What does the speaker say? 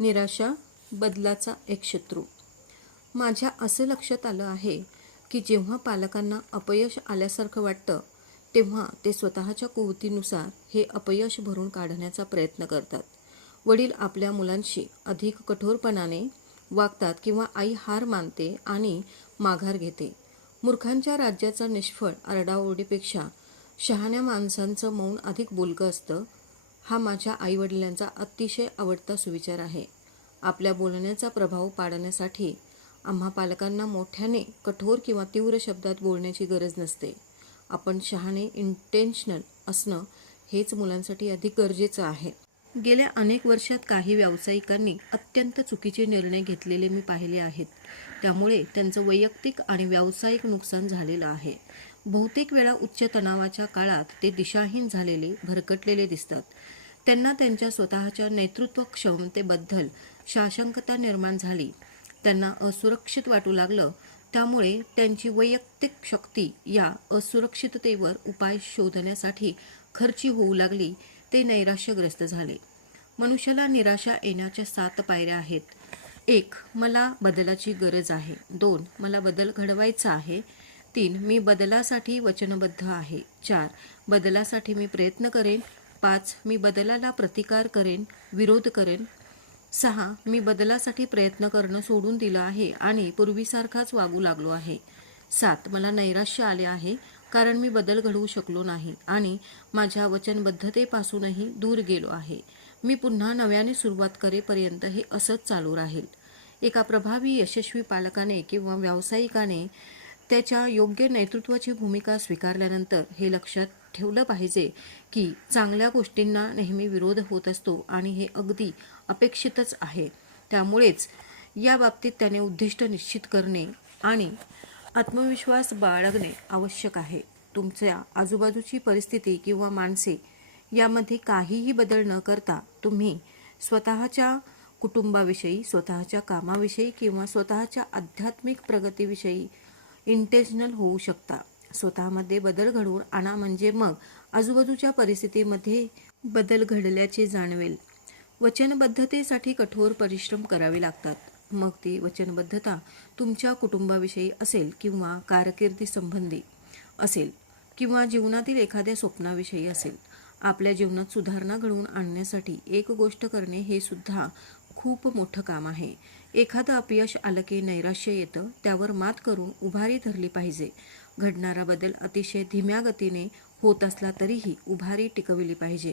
निराशा बदलाचा एक शत्रू. माझ्या असे लक्षात आलं आहे की जेव्हा पालकांना अपयश आल्यासारखं वाटतं तेव्हा ते स्वतःच्या कुवतीनुसार हे अपयश भरून काढण्याचा प्रयत्न करतात. वडील आपल्या मुलांशी अधिक कठोरपणाने वागतात किंवा आई हार मानते आणि माघार घेते. मूर्खांच्या राज्याचा निष्फळ आरडाओरडीपेक्षा शहाण्या माणसांचं मौन अधिक बोलकं असतं. हा माझ्या आईवडिलांचा अतिशय आवडता सुविचार आहे. आपल्या बोलण्याचा प्रभाव पाडण्यासाठी आम्हा पालकांना मोठ्याने, कठोर किंवा तीव्र शब्दात बोलण्याची गरज नसते. आपण शहाणे, इंटेन्शनल असणं हेच मुलांसाठी अधिक गरजेचं आहे. गेल्या अनेक वर्षात काही व्यावसायिकांनी अत्यंत चुकीचे निर्णय घेतलेले मी पाहिले आहेत. त्यामुळे त्यांचं वैयक्तिक आणि व्यावसायिक नुकसान झालेलं आहे. बहुतेक वेळा उच्च तणावाच्या काळात ते दिशाहीन झालेले, भरकटलेले दिसतात. त्यांना त्यांच्या स्वतःच्या नेतृत्व क्षमतेबद्दल साशंकता निर्माण झाली. त्यांना असुरक्षित वाटू लागलं. त्यामुळे त्यांची वैयक्तिक शक्ती या असुरक्षिततेवर उपाय शोधण्यासाठी खर्ची होऊ लागली. ते नैराश्यग्रस्त झाले. मनुष्याला निराशा येण्याच्या 7 पायऱ्या आहेत. 1. मला बदलाची गरज आहे. 2. मला बदल घडवायचा आहे. 3. मी बदलासाठी वचनबद्ध आहे. 4. बदलासाठी मी प्रयत्न करेन. 5. मी बदलाला प्रतिकार करेन, विरोध करेन. 6. मी बदलासाठी प्रयत्न करणं सोडून दिलं आहे आणि पूर्वीसारखाच वागू लागलो आहे. 7. मला नैराश्य आले आहे कारण मी बदल घडवू शकलो नाही आणि माझ्या वचनबद्धतेपासूनही दूर गेलो आहे. मी पुन्हा नव्याने सुरुवात करेपर्यंत हे असंच चालू राहील. एका प्रभावी, यशस्वी पालकाने किंवा व्यावसायिकाने त्याच्या योग्य नेतृत्वाची भूमिका स्वीकारल्यानंतर हे लक्षात ठेवलं पाहिजे की चांगल्या गोष्टींना नेहमी विरोध होत असतो आणि हे अगदी अपेक्षितच आहे. त्यामुळेच या बाबतीत त्याने उद्दिष्ट निश्चित करणे आणि आत्मविश्वास बाळगणे आवश्यक आहे. तुमच्या आजूबाजूची परिस्थिती किंवा माणसे यामध्ये काहीही बदल न करता तुम्ही स्वतःच्या कुटुंबाविषयी, स्वतःच्या कामाविषयी किंवा स्वतःच्या आध्यात्मिक प्रगतीविषयी इंटेन्शनल होऊ शकता. स्वतःमध्ये बदल घडवून आणा, म्हणजे मग आजूबाजूच्या परिस्थितीमध्ये बदल घडल्याचे जाणवेल. वचनबद्धतेसाठी कठोर परिश्रम करावे लागतात. मग ती वचनबद्धता तुमच्या कुटुंबाविषयी असेल किंवा कारकिर्दीसंबंधी असेल किंवा जीवनातील एखाद्या स्वप्नाविषयी असेल. आपल्या जीवनात सुधारणा घडवून आणण्यासाठी एक गोष्ट करणे हे सुद्धा खूप मोठं काम आहे. एखादं अपयश आलं की नैराश्य येतं. त्यावर मात करून उभारी धरली पाहिजे. घडणारा बदल अतिशय धीम्या गतीने होत असला तरीही उभारी टिकवली पाहिजे.